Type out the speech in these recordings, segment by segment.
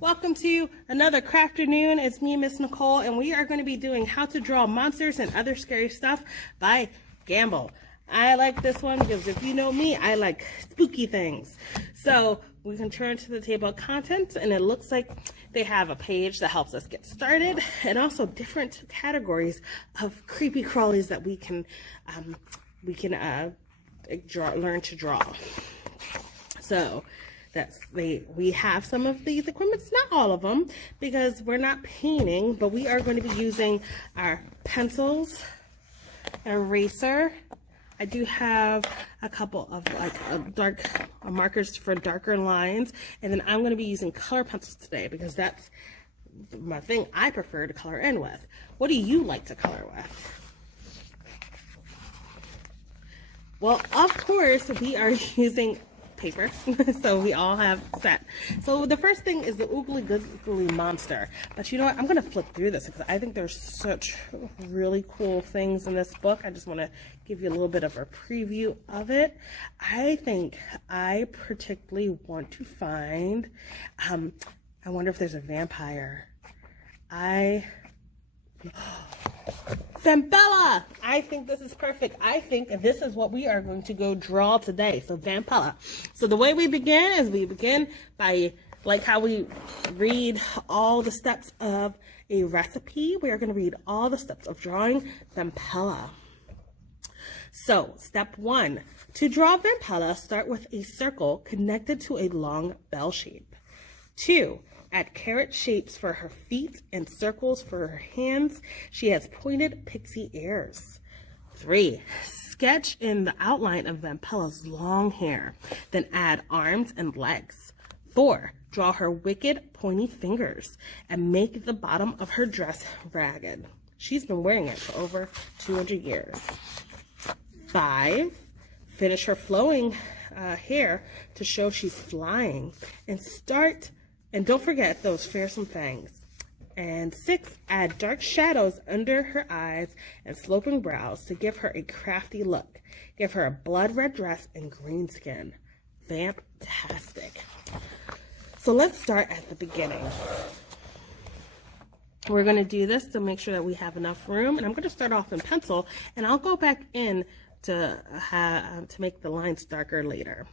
Welcome to another Crafternoon. It's me, Miss Nicole, and we are going to be doing How to Draw Monsters and Other Scary Stuff by Gamble. I like this one because if you know me, I like spooky things. So we can turn to the table of contents, and it looks like they have a page that helps us get started, and also different categories of creepy crawlies that we can learn to draw. So we have some of these equipments, not all of them, because we're not painting, but we are going to be using our pencils, an eraser. I do have a couple of dark markers for darker lines, and then I'm going to be using color pencils today because that's my thing I prefer to color in with. What do you like to color with? Well, of course, we are using paper, so we all have set. So the first thing is the Oogly Googly Monster. But you know what? I'm going to flip through this because I think there's such really cool things in this book. I just want to give you a little bit of a preview of it. I think I particularly want to find, I wonder if there's a vampire. Vampella! I think this is perfect. I think this is what we are going to go draw today. So Vampella. So the way we begin is we begin by, like how we read all the steps of a recipe, we are going to read all the steps of drawing Vampella. So step 1, to draw Vampella, start with a circle connected to a long bell shape. 2, add carrot shapes for her feet and circles for her hands. She has pointed pixie ears. 3, sketch in the outline of Vampella's long hair, then add arms and legs. 4, draw her wicked pointy fingers and make the bottom of her dress ragged. She's been wearing it for over 200 years. 5, finish her flowing hair to show she's flying, and don't forget those fearsome fangs. And 6, add dark shadows under her eyes and sloping brows to give her a crafty look. Give her a blood red dress and green skin. Fantastic. So let's start at the beginning. We're going to do this to make sure that we have enough room. And I'm going to start off in pencil, and I'll go back in to make the lines darker later.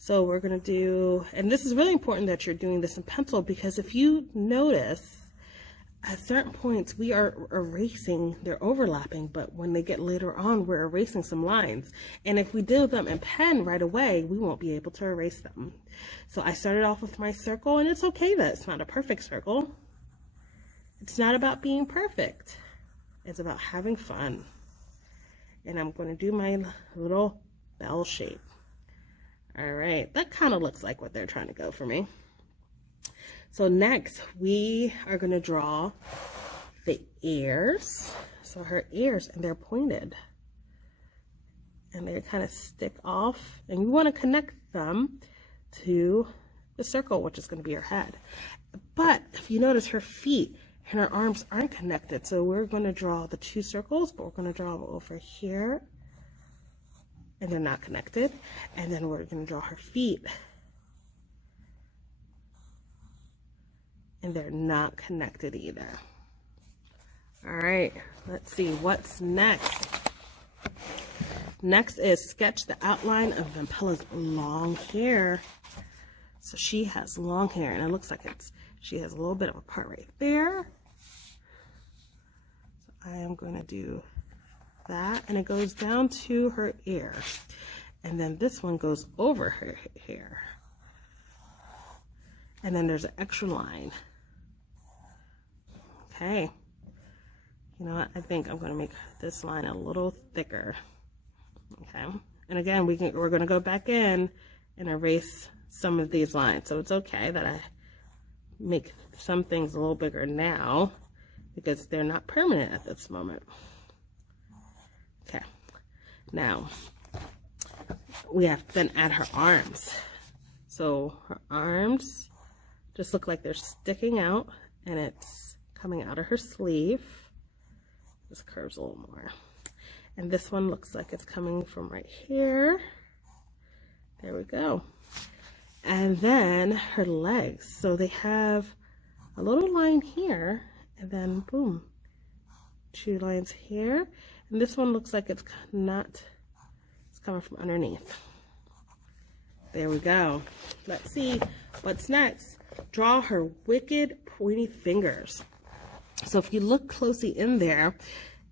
So we're going to do, and this is really important that you're doing this in pencil, because if you notice, at certain points we are erasing, they're overlapping, but when they get later on, we're erasing some lines. And if we do them in pen right away, we won't be able to erase them. So I started off with my circle, and it's okay that it's not a perfect circle. It's not about being perfect. It's about having fun. And I'm going to do my little bell shape. All right, that kind of looks like what they're trying to go for me. So next, we are going to draw the ears. So her ears, and they're pointed. And they kind of stick off. And you want to connect them to the circle, which is going to be her head. But if you notice, her feet and her arms aren't connected. So we're going to draw the 2 circles, but we're going to draw over here. And they're not connected. And then we're going to draw her feet. And they're not connected either. All right, let's see what's next. Next is sketch the outline of Vampella's long hair. So she has long hair, and it looks like she has a little bit of a part right there. So I am going to do that, and it goes down to her ear, and then this one goes over her hair, and then there's an extra line. Okay, you know what, I think I'm going to make this line a little thicker. Okay, and again, we're going to go back in and erase some of these lines, so it's okay that I make some things a little bigger now because they're not permanent at this moment. Okay, now we have to then add her arms. So her arms just look like they're sticking out, and it's coming out of her sleeve. This curves a little more. And this one looks like it's coming from right here. There we go. And then her legs. So they have a little line here, and then boom, 2 lines here. And this one looks like it's coming from underneath. There we go. Let's see what's next. Draw her wicked pointy fingers. So if you look closely in there,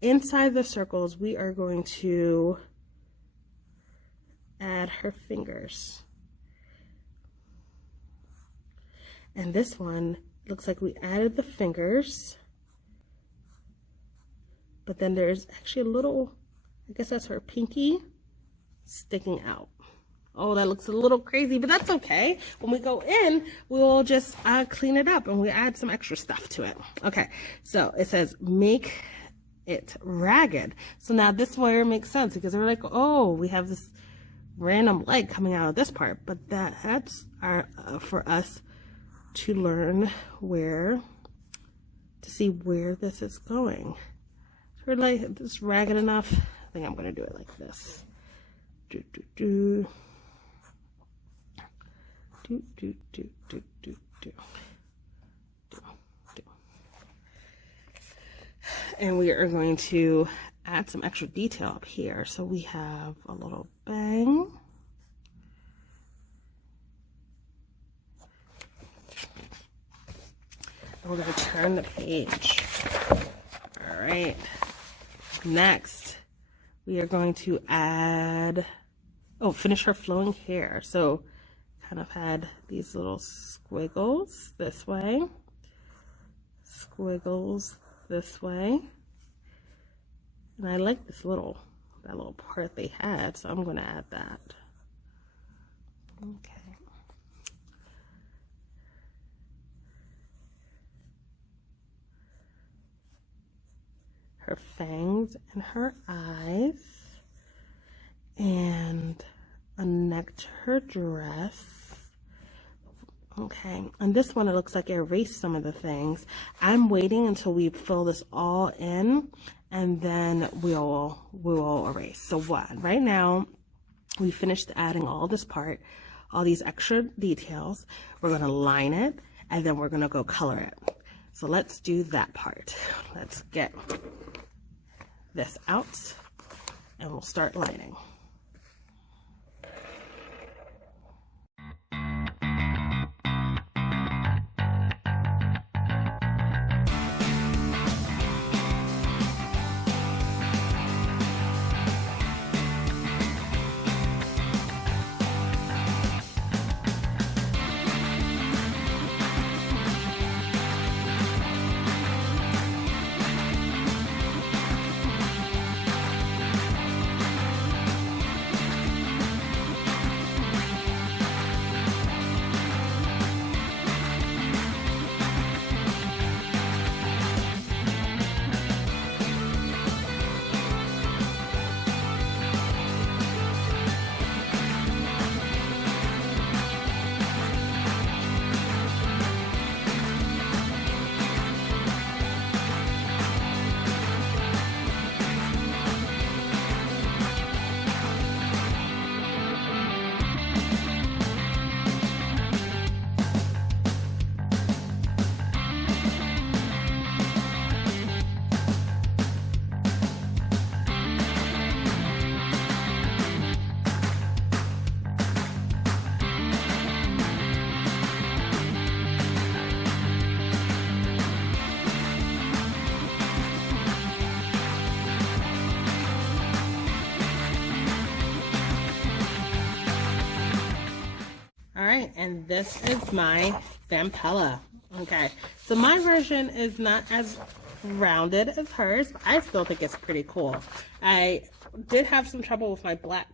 inside the circles, we are going to add her fingers. And this one looks like we added the fingers, but then there's actually a little, I guess that's her pinky sticking out. Oh, that looks a little crazy, but that's okay. When we go in, we'll just clean it up and we add some extra stuff to it. Okay, so it says make it ragged. So now this where it makes sense, because we're like, oh, we have this random leg coming out of this part, but that's for us to learn to see where this is going. So we're like, this is ragged enough. I think I'm gonna do it like this. Do, do, do. Do, do, do, do, do, do. Do, do. And we are going to add some extra detail up here. So we have a little bang. And we're going to turn the page. All right. Next, we are going to add, finish her flowing hair. So kind of had these little squiggles this way, squiggles this way, and I like that little part they had, so I'm going to add that. Okay. Her fangs and her eyes, and a neck to her dress. Okay, and this one, it looks like it erased some of the things. I'm waiting until we fill this all in, and then we'll erase. So what? Right now, we finished adding all this part, all these extra details. We're gonna line it, and then we're gonna go color it. So let's do that part. Let's get this out, and we'll start lining. And this is my Vampella. Okay, so my version is not as rounded as hers, but I still think it's pretty cool. I did have some trouble with my black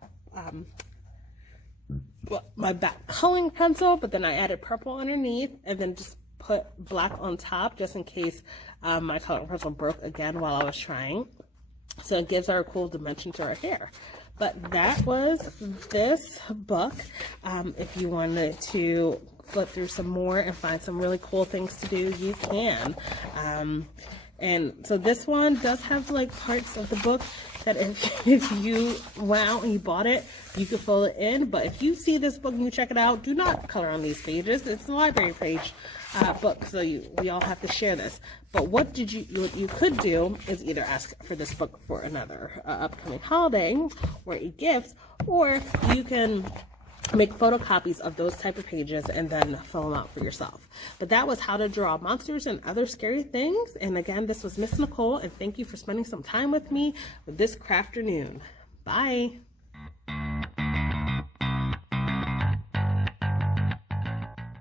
coloring pencil, but then I added purple underneath and then just put black on top just in case my coloring pencil broke again while I was trying. So it gives her a cool dimension to her hair. But that was this book. If you wanted to flip through some more and find some really cool things to do, you can. And so this one does have like parts of the book that if you went out and you bought it, you could fill it in. But if you see this book and you check it out, do not color on these pages. It's a library page book, so we all have to share this. But what you could do is either ask for this book for another upcoming holiday or a gift, or you can make photocopies of those type of pages and then fill them out for yourself. But that was how to draw monsters and other scary things. And again, this was Miss Nicole, and thank you for spending some time with me with this Crafternoon. Bye.